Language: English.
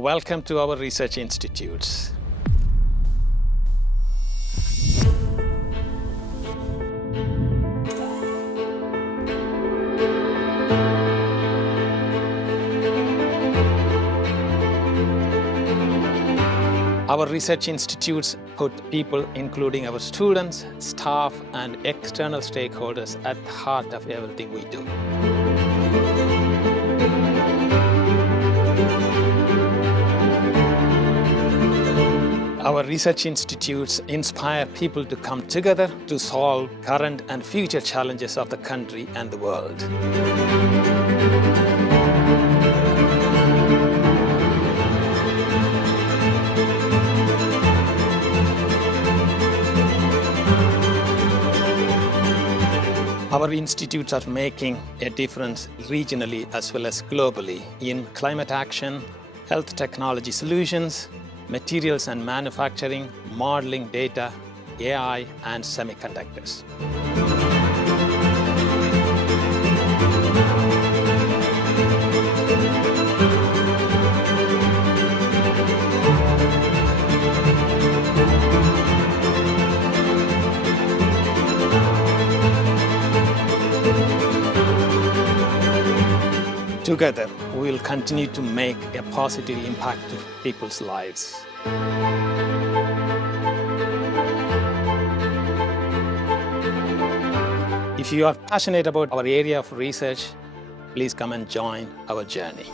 Welcome to our research institutes. Our research institutes put people, including our students, staff, and external stakeholders at the heart of everything we do. Our research institutes inspire people to come together to solve current and future challenges of the country and the world. Our institutes are making a difference regionally as well as globally in climate action, health technology solutions, materials and manufacturing, modeling data, AI, and semiconductors. Together, we will continue to make a positive impact to people's lives. If you are passionate about our area of research, please come and join our journey.